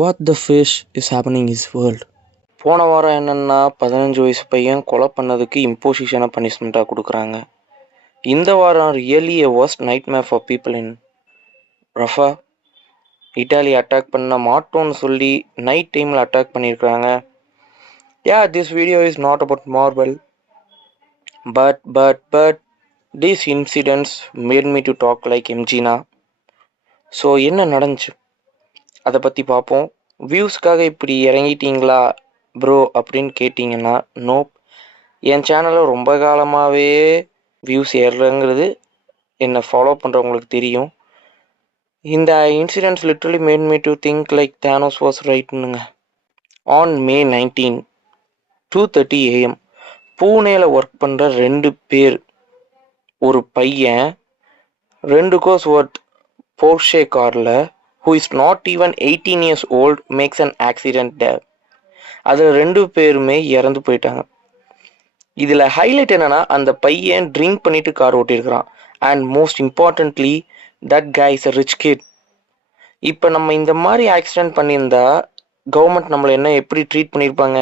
What the fish is happening in this world? போன வாரம் என்னென்னா 15 வயசு பையன் கொலை பண்ணதுக்கு இம்போசிஷனை பனிஷ்மெண்ட்டாக கொடுக்குறாங்க. இந்த வாரம் really a worst nightmare for people in Rafah. இட்டாலி அட்டாக் பண்ண மாட்டோன்னு சொல்லி நைட் டைமில் அட்டாக் பண்ணியிருக்கிறாங்க. This video is not about Marvel but these incidents made me to talk like எம்ஜினா. ஸோ என்ன நடந்துச்சு அதை பற்றி பார்ப்போம். வியூஸ்க்காக இப்படி இறங்கிட்டீங்களா ப்ரோ அப்படின்னு கேட்டிங்கன்னா நோப். என் சேனலில் ரொம்ப காலமாகவே வியூஸ் ஏறலைங்கிறது என்னை ஃபாலோ பண்ணுறவங்களுக்கு தெரியும். இந்த incidents literally made me to think like Thanos was ரைட்னுங்க. ஆன் May 19, 2:30 AM பூனேல ஒர்க் பண்ணுற 2 பேர், ஒரு பையன் 2 கோர்ஸ் ஒர்த் போர்ஷே காரில் who is not even 18 years old makes an accident there. அதில் 2 பேருமே இறந்து போயிட்டாங்க. இதில் ஹைலைட் என்னன்னா, அந்த பையன் ட்ரிங்க் பண்ணிட்டு கார் ஓட்டியிருக்கிறான். And most importantly that guy is a rich kid. இப்போ நம்ம இந்த மாதிரி ஆக்சிடென்ட் பண்ணியிருந்தா கவர்மெண்ட் நம்மளை என்ன எப்படி ட்ரீட் பண்ணியிருப்பாங்க?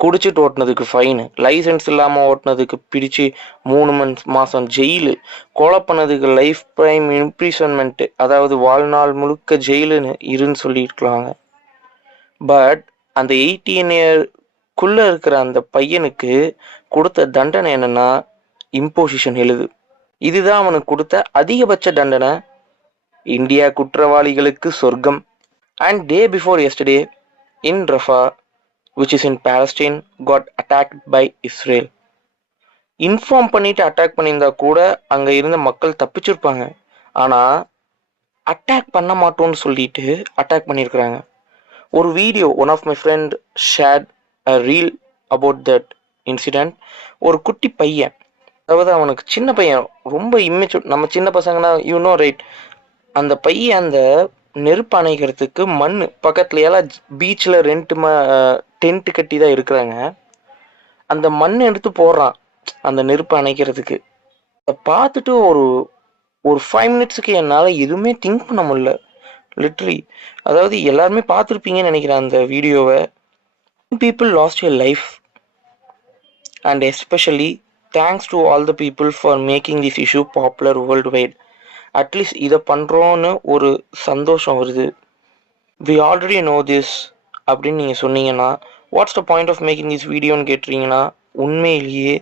குடிச்சிட்டு ஓட்டினதுக்கு ஃபைனு, லைசன்ஸ் இல்லாமல் ஓட்டினதுக்கு பிடிச்சி 3 மாதம் ஜெயிலு, கொலை பண்ணதுக்கு லைஃப் டைம் இம்ப்ரிசன்மெண்ட்டு, அதாவது வாழ்நாள் முழுக்க ஜெயிலுன்னு இருன்னு சொல்லியிருக்கலாங்க. பட் அந்த 18 இயர்க்குள்ளே இருக்கிற அந்த பையனுக்கு கொடுத்த தண்டனை என்னென்னா இம்போசிஷன் எழுது. இதுதான் அவனுக்கு கொடுத்த அதிகபட்ச தண்டனை. இந்தியா குற்றவாளிகளுக்கு சொர்க்கம். And day before yesterday in Rafah which is in Palestine got attacked by Israel. Inform பண்ணிட்டு அட்டாக் பண்ணியிருந்தா கூட அங்கே இருந்த மக்கள் தப்பிச்சிருப்பாங்க. ஆனால் அட்டாக் பண்ண மாட்டோன்னு சொல்லிட்டு அட்டாக் பண்ணியிருக்கிறாங்க. ஒரு video one of my friend shared a reel about that incident. ஒரு குட்டி பையன், அதாவது அவனுக்கு சின்ன பையன், ரொம்ப இம்மெச்சூர். நம்ம சின்ன பசங்கன்னா ரைட், அந்த பையன் அந்த நெருப்பு அணைக்கிறதுக்கு மண் பக்கத்துல எல்லாம் பீச்சில் டென்ட் கட்டி தான் இருக்கிறாங்க. அந்த மண் எடுத்து போடுறான் அந்த நெருப்பு அணைக்கிறதுக்கு. அதை பார்த்துட்டு ஒரு 5 மினிட்ஸுக்கு என்னால் எதுவுமே திங்க் பண்ண முடியல லிட்ரலி. அதாவது எல்லாருமே பார்த்துருப்பீங்கன்னு நினைக்கிறேன் அந்த வீடியோவை. People last a life and especially thanks to all the people for making this issue popular world wide. At least இதை பண்ணுறோன்னு ஒரு சந்தோஷம் வருது. வி ஆல்ரெடி நோ திஸ் அப்படின்னு நீங்கள் சொன்னீங்கன்னா what's the point of making this வீடியோன்னு கேட்டுறீங்கன்னா, உண்மையிலேயே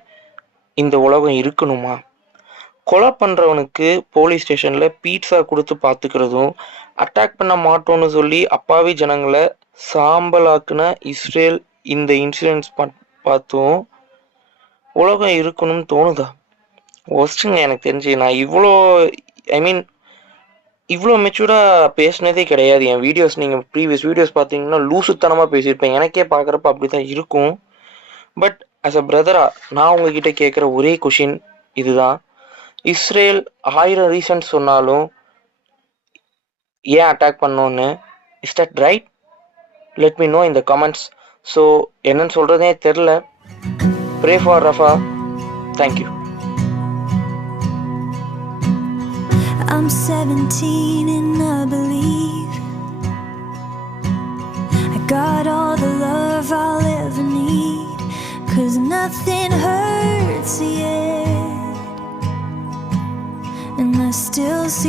இந்த உலகம் இருக்கணுமா? கொலை பண்ணுறவனுக்கு போலீஸ் ஸ்டேஷனில் பீட்சா கொடுத்து பார்த்துக்கிறதும், அட்டாக் பண்ண மாட்டோன்னு சொல்லி அப்பாவி ஜனங்களை சாம்பலாக்குன இஸ்ரேல் இந்த இன்சிடென்ட்ஸ் பார்த்தும் உலகம் இருக்கணும்னு தோணுதா? ஒஸ்ட்டுங்க. எனக்கு தெரிஞ்சு நான் இவ்வளோ மெச்சூர்டாக பேசினதே கிடையாது. என் வீடியோஸ் நீங்கள் ப்ரீவியஸ் வீடியோஸ் பார்த்தீங்கன்னா லூசுத்தனமாக பேசியிருப்பேன். எனக்கே பார்க்குறப்ப அப்படி தான் இருக்கும். பட் ஆஸ் அ பிரதராக நான் உங்ககிட்ட கேட்குற ஒரே கொஷின் இதுதான். இஸ்ரேல் 1000 ரீசன்ஸ் சொன்னாலும் ஏன் அட்டாக் பண்ணோன்னு, is that right? Let me know in the comments. So என்னன்னு சொல்கிறதே தெரில. Pray for Rafah. Thank you. I'm 17 and I believe I got all the love I'll ever need, 'cause nothing hurts yet, and I still see